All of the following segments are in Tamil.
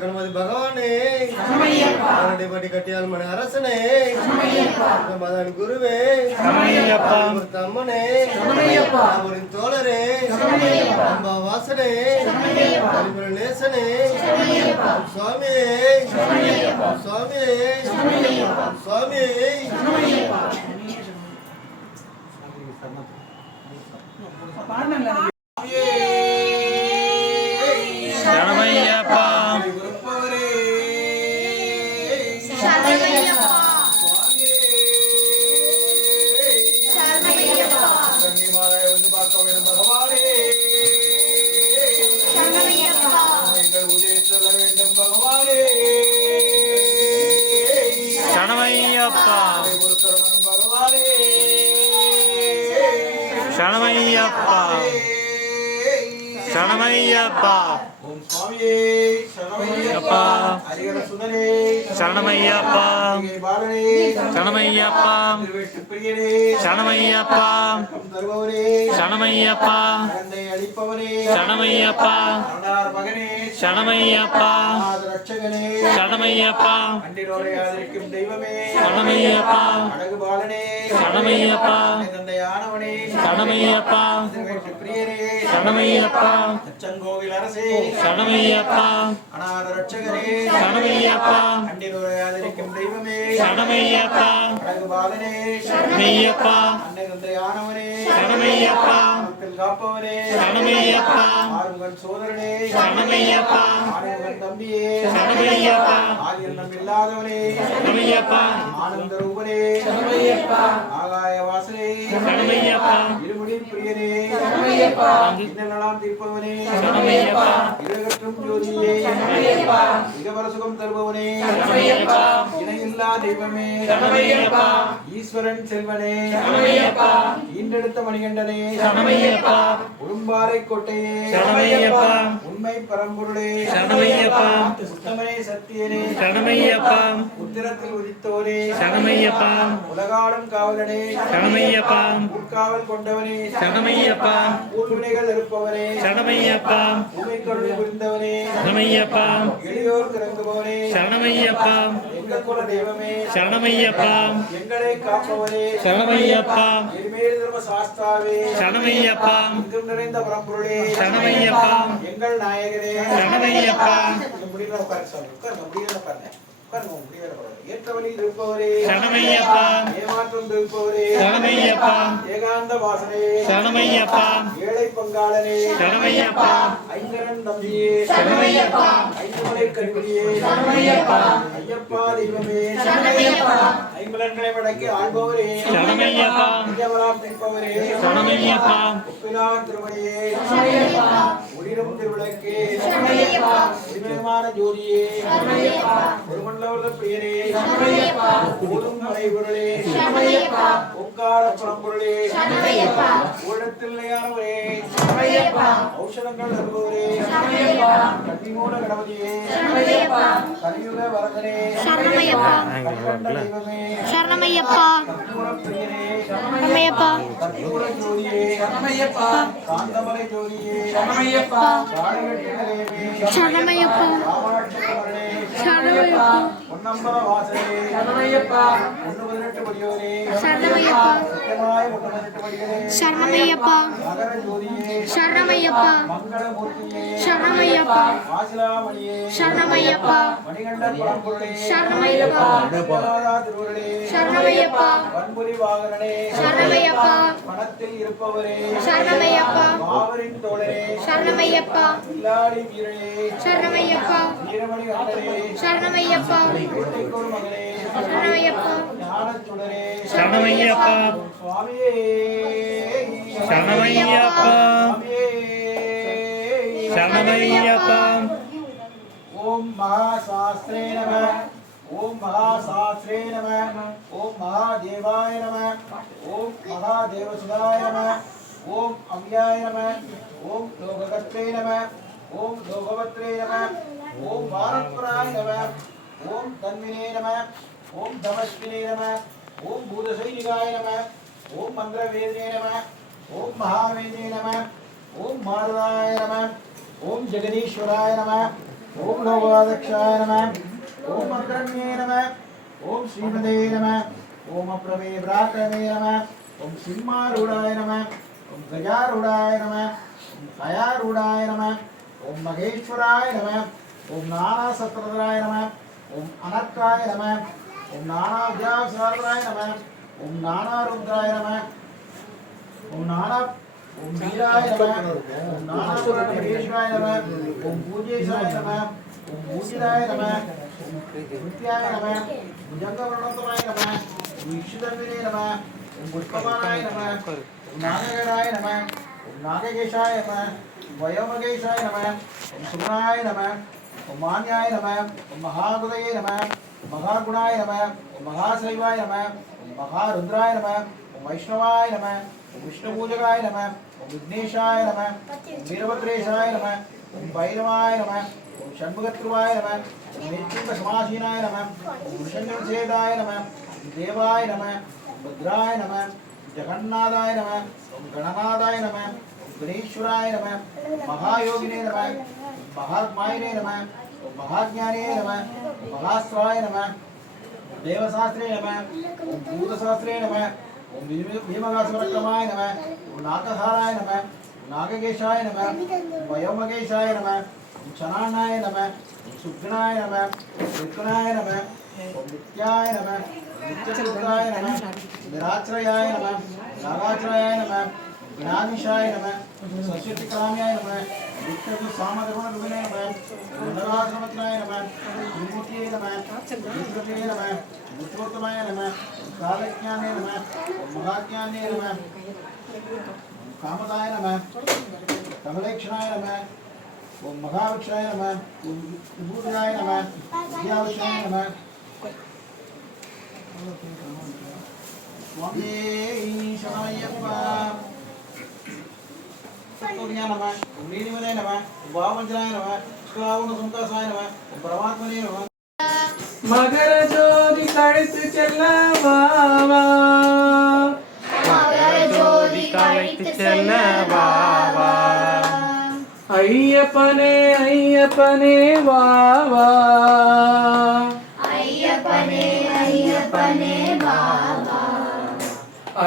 கணபதி பகவானே பட்டி கட்டியால் மன அரசனே மதன் குருவே தம்மனே தோழரே அம்பா வாசனே நேசனே சுவாமியே சுவாமியே சுவாமியே சரணமையப்பா சரணமையப்பா சரணமையப்பா ஓம் சுவாமியே சரணமையப்பா ஹரிஹர சுதனே சரணமையப்பா சரணமையப்பா பிரியனே சரணமையப்பா தருபவரே சரணமையப்பா தந்தை அளிப்பவரே சரணமையப்பா மகனே சரணமையப்பா ரட்சகனே சரணமையப்பா அண்டினோரை ஆதரிக்கும் தெய்வமே சரணமையப்பா அழகு பாலனே சரணமையப்பா தந்தை ஆனவனே சரணமையப்பா பிரியனே சரணமையப்பா அச்சங்கோவில் அரசே சரணமையப்பா அநாத ரட்சகனே சரணமையப்பா அண்டினோரை ஆதரிக்கும் தெய்வமே சரணமையப்பா அழகு பாலனே சரணமையப்பா அன்னை தந்தை ஆனவனே சரணமையப்பா காப்பவனே சரணமையப்பா ஆறுமுகன் சோதரனே சரணமையப்பா ஆறுமுகன் தம்பியே சரணமையப்பா ஆதியில் நம் இல்லாதவனே சரணமையப்பா ஆனந்த ரூபனே சரணமையப்பா ஆகாய வாசனே சரணமையப்பா இருமுடி பிரியனே சரணமையப்பா இன்னலாம் தீர்ப்பவனே சரணமையப்பா இருகற்றும் ஜோதியே சரணமையப்பா இகவர சுகம் தருபவனே சரணமையப்பா இணையில்லா தெய்வமே சரணமையப்பா ஈஸ்வரன் செல்வனே சரணமையப்பா ஈண்டெடுத்த மணிகண்டனே சரணமையப்பா உடும்பாறை கோட்டையே சரணமையப்பா உண்மை பரம்பொருளே சரணமையப்பா உத்தமனே சத்தியனே சரணமையப்பா உத்திரத்தில் உதித்தோரே சரணமையப்பா உலகாடும் காவலனே சரணமையப்பா உட்காவல் கொண்டவனே சரணமையப்பா ஊழ்வினைகள் இருப்பவனே சரணமையப்பா உமை கருணை புரிந்தவனே சரணமையப்பா எளியோர் இறங்குபவனே சரணமையப்பா எங்கள் குல தெய்வமே சரணமையப்பா எங்களை காப்பவரே சரணமையப்பா எருமேல் தர்ம சாஸ்தாவே சரணமையப்பா எங்கும் நிறைந்த பரம்பொருளே சரணமையப்பா எங்கள் நாயகரே சரணமையப்பா முடியல உட்காரு சாமி உட்காருங்க முடியல பாருங்க உட்காருங்க முடியல பாருங்க ஏற்ற வழியில் இருப்பவரே சரணமையப்பா ஏமாற்றம் இருப்பவரே சரணமையப்பா ஏகாந்த வாசனே சரணமையப்பா ஏழை பங்காளனே சரணமையப்பா ஐங்கரன் தம்பியே சரணமையப்பா ஐந்துமலை கருவியே சரணமையப்பா ஐயப்பா தெய்வமே சரணமையப்பா ஐம்பலன்களை வடக்கி ஆள்பவரே சரணமையப்பா நிஜவராம் நிற்பவரே சரணமையப்பா உப்பிலார் திருமணியே சரணமையப்பா ஒளிரும் திருவிளக்கே சரணமையப்பா ஒளிமயமான ஜோதியே சரணமையப்பா ஒருமல்லவரது பிரியனே சரணமையப்பா ஓடும் மலைபொருளே சரணமையப்பா ஓங்கார பரம்பொருளே சரணமையப்பா ஊழத்தில்லையானவரே சரணமையப்பா ஔஷதங்கள் அருபவரே சரணமையப்பா கன்னிமூல கணபதியே சரணமையப்பா கலியுக வரதனே சரணமையப்பா கலிகண்ட தெய்வமே சரணமையப்பா கற்பூர பிரியனே சரணமையப்பா கற்பூர ஜோதியே சரணமையப்பா காந்தமலை ஜோதியே சரணமையப்பா காடகட்டிகளேவே சரணமையப்பா காமாட்சியம்மனே சரணமையப்பா பொன்னம்பல வாசலே சரணமையப்பா 18 படியோரே சரணமையப்பா சத்தியமாய 18 படிகளே சரணமையப்பா மகர ஜோதியே சரணமையப்பா மங்களமூர்த்தியே சரணமையப்பா வாசிலாமணியே சரணமையப்பா மணிகண்ட பரம்பொருளே சரணமையப்பா ஜெகநாதா திருவருளே சரணமையப்பா வன்புரி வாகனனே சரணமையப்பா பணத்தில் இருப்பவரே சரணமையப்பா மாவரின் தோழரே சரணமையப்பா இல்லாடி வீரனே சரணமையப்பா வீரமணி கண்டனே சரணமையப்பா வேட்டைக்கோர் மகனே சரணமையப்பா ஞானச்சுடரே சரணமையப்பா சுவாமியே சரணமையப்பா சுவாமியே சரணமையப்பா ஓம் மகாசாஸ்திரே நம ஓம் மகாசாஸ்திரே நம ஓம் மகாதேவாய நம ஓம் மகாதேவசுதாய நம ஓம் அவ்யாய நம ஓம் லோககத்ரே நம ஓம் லோகவத்ரே நம ஓம் வாரத்வராய நம ஓம் தன்வினே நம ஓம் தமஸ்வினே நம ஓம் பூதசைனிகாய நம ஓம் மந்திரவேதினே நம ஓம் மகாவேதியே நம. ஓம் மாருதாய நம. ஓம் ஜெகதீஸ்வராய நம. ஓம் லோகாதக்ஷாய நம. ஓம் அக்ரண்யே நம. ஓம் ஸ்ரீமதே நம. ஓம் அப்ரமே பிராக்ரமே நம. ஓம் சிம்மாரூடாய நம. ஓம் கஜாரூடாய நம. ஓம் ஹயாரூடாய நம. ஓம் மகேஸ்வராய நம. ஓம் நானாசத்ரதராய நம. ஓம் அனர்க்காய நம. ஓம் நானாவித்யாசாரதாய நம. ஓம் நானாருத்ராய நம. ஓம் நானா ஓம் வீராய நம. ஓம் நானாபுரமேஸ்வராய நம. ஓம் பூஜேஷாய நம. ஓம் பூஜிதாய நம. ஓம் கிருத்யாய நம. புஜங்கவர்ணோத்தமாய நம. ஓம் இக்ஷுதன்வினே நம. ஓம் புஷ்பமானாய நம. ஓம் நாககராய நம. ஓம் நாககேஷாய நம. ஓம் வயோமகேஷாய நம. ஓம் சுகுணாய நம. ஓம் மான்யாய நம. ஓம் மகாகுதயே நம. ஓம் மகாகுணாய நம. ஓம் மகாசைவாய நம. ஓம் மகாருத்ராய நம. ஓம் வைஷ்ணவாய நம. ஓம் விஷ்ணுபூஜகாய நம. ஓம் விக்னேஷாய நம. ஓம் வீரபத்ரேஷாய நம. ஓம் பைரவாய நம. ஓம் ஷண்முகத்ருவாய நம. ஓம் நித்யுங்க சமாசீனாய நம. ஓம் விஷண்யசேதாய நம. ஓம் தேவாய நம. ஓம் பத்ராய நம. ஓம் ஜெகநாதாய நம. ஓம் கணநாதாய நம. ஓம் கணேஸ்வராய நம. ஓம் மகாயோகினே நம. ஓம் மகாத்மாயினே நம. ஓம் மகாஜ்ஞானே நம. ஓம் மகாஸ்திராய நம. தேவசாஸ்திரே நம. ஓம் பூதசாஸ்திரே நம. ஓம் பீமகாசுரக்ரமாய நம. ஓம் நாகதாராய நம. ஓம் நாககேஷாய நம. ஓம் வயோமகேஷாய நம. ஓம் சனானாய நம. ஓம் சுக்னாய நம. ஓம் விற்குணாய நம. ஓம் நித்யாய நம. ஓம் நித்யசுத்தாய நம. நிராச்ரயாய நம. நாகாச்ரயாய நம. ஞானிஷாய நம. சஸ்யதிகாமியாய நம. விஷ்ணு சாமதகுண நம. மண்டலாசிரமத்தினாய நம. விமுக்தியே நம. விஷ்ணுவே நம. முத்தோத்தமாய நம. காலஜானே நம. மகாஜானே நம. காமதாய நம. கமலேக்ஷணாய நம. ஓம் மகாவிக்ஷாய நம. ஓம் விபூதியாய நம. வித்யாவிக்ஷாய நம. சுவாமியே சரணமய்யப்பா. சத்குருஞா நம. ஓம் நீதிமதே நம. ஓம் பாவஞ்சனாய நம. ஸ்ராவண சுமுகாசாய நம. ஓம் பரமாத்மனே நம. மகர ஜோதி கழித்து செல்ல வாவா. மகர ஜோதி கழித்து செல்ல வாவா. ஐயப்பனே ஐயப்பனே வாவா. ஐயப்பனே ஐயப்பனே வாவா.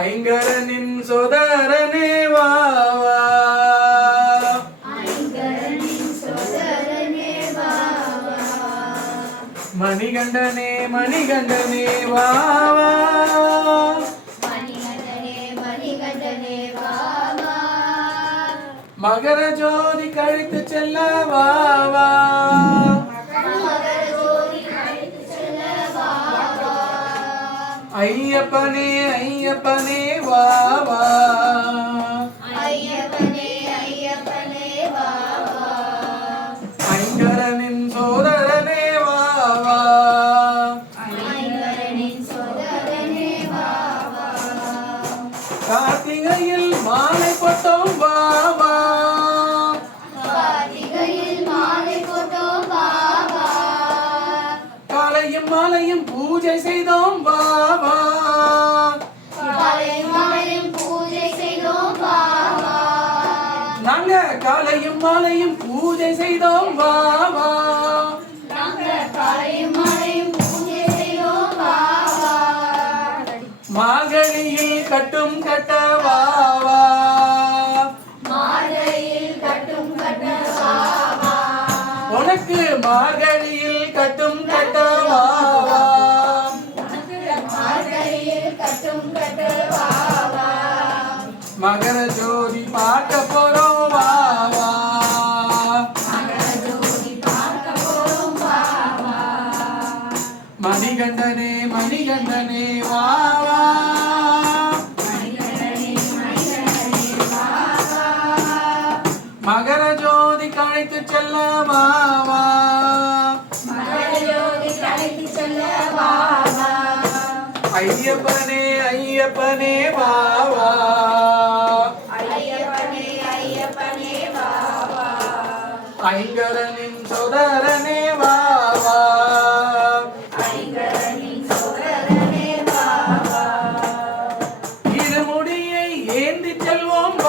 ஐங்கரனின் சோதரனே வாவா. ஐங்கரனின் சோதரனே வாவா. மணிகண்டனே மணிகண்டனே வாவா. மணிகண்டனே மணிகண்டனே வாவா. மகர ஜோதி கழித்து செல்ல வாவா. மகர ஜோதி கழித்து செல்ல வாவா. ஐயப்பனே ஐயப்பனே வாவா. ஐயப்பனே ஐயப்பனே வாவா. ஐங்கரனின் சோதரனே வாவா. ஐங்கரனின் சோதரனே வாவா. கார்த்திகையில் மாலை போட்டோம் வாவா. கார்த்திகையில் மாலை போட்டோம் வாவா. காலையும் மாலையும் பூஜை செய்தோம் வாவா. காலையும் மாலையும் பூஜை செய்தோம் வாவா. நாங்க காலையும் மாலையும் பூஜை செய்தோம் வாவா. நாங்கள் காலையும் மாலையும் பூஜை செய்தோம் வாவா. மார்கழியில் கட்டும் கட்ட வாவா. மார்கழியில் கட்டும் கட்ட வாவா. உனக்கு மார்கழியில் கட்டும் கட்ட வாவா. மார்கழியில் கட்டும் கட்ட வாவா. மகர ஜோதி பார்க்க போறோம் வாவா. மகர ஜோதி பார்க்க போறோம் வாவா. மணிகண்டனே மணிகண்டனே வாவா. மணிகண்டனே மணிகண்டனே வாவா. மகர ஜோதி கழைத்து செல்ல வாவா. மகர ஜோதி கழைத்து செல்ல வாவா. ஐயப்பனே ஐயப்பனே வாவா. ஐயப்பனே ஐயப்பனே வாவா. ஐங்கரனின் சோதரனே வாவா. ஐங்கரனின் சோதரனே வாவா. இருமுடியை ஏந்தி செல்வோம்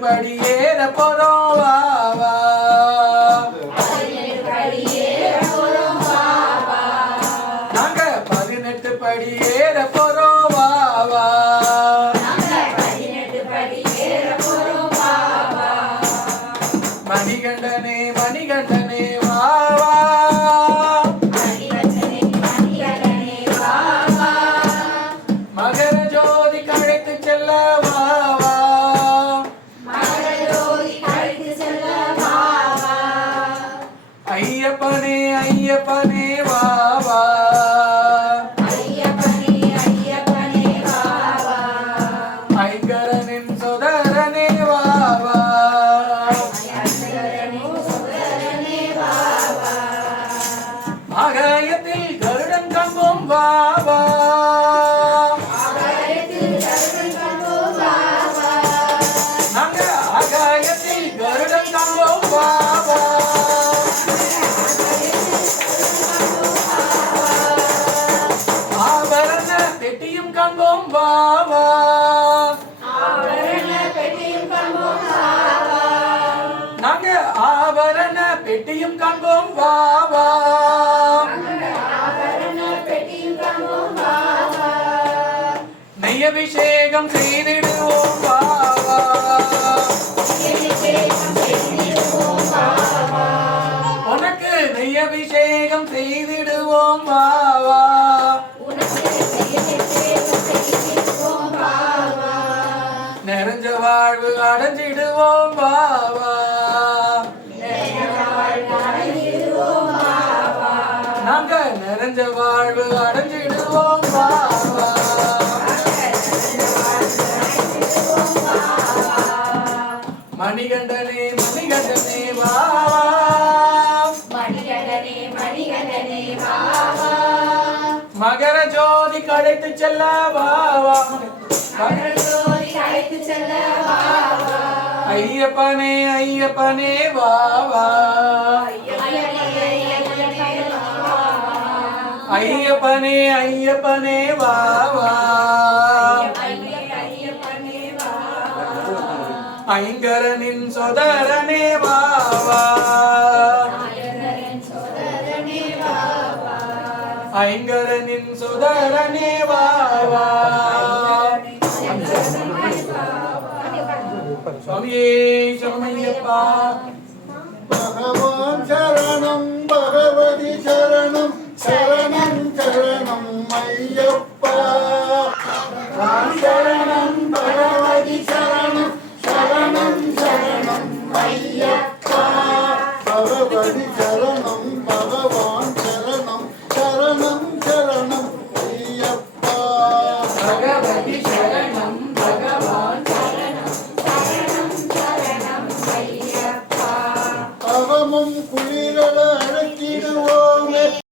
படி ஏற போறோம் வா வா. நாங்க 18 படி ஏற போறோம் வா வா. மணிகண்டனே மணிகண்டனே வா வா. மகர ஜோதி கழைத்து செல்ல வா வா. ஐயப்பனே ஐயப்பனே வா வா. ஐங்கரனின் சோதரனே வா வா. ஆகாயத்தில் கருடன் தங்கும் வா வா. நாங்க ஆகாயத்தில் கருடன் தங்கும் வா வா. ஆபரண பெட்டியும் காண்போம் வா வா. நாங்க ஆபரண பெட்டியும் காண்போம் வா வா. நெய்யபிஷேகம் செய்திடுவோம் வா வா. உனக்கு நெய்யபிஷேகம் செய்திடுவோம் வா வா. நிறைஞ்ச வாழ்வு அடைஞ்சிடுவோம் வா வா. நாங்க நிறைஞ்ச வாழ்வு அடைஞ்சிடுவோம் வா வா. மணிகண்டனே மணிகண்டனே வா வா. மகர ஜோதி கழைத்து செல்ல வா வா. ஐயப்பனே ஐயப்பனே வா வா. ஐயப்பனே ஐயப்பனே வா வா. ஐங்கரனின் சோதரனே வா வா. ஐங்கரனின் சோதரனே வா வா. சுவாமியே சரணமையப்பா. பகவான் சரணம் பகவதி சரணம் சரணம் சரணம் ஐயப்பா. சரணம் பகவதி சரணம் சரணம் சரணம் ஐயப்பா. பகவதி சரணம் பகவான் சரணம் சரணம் சரணம் ஐயப்பா. பகவதி சரணம் பகவான் பவமும் குளிர்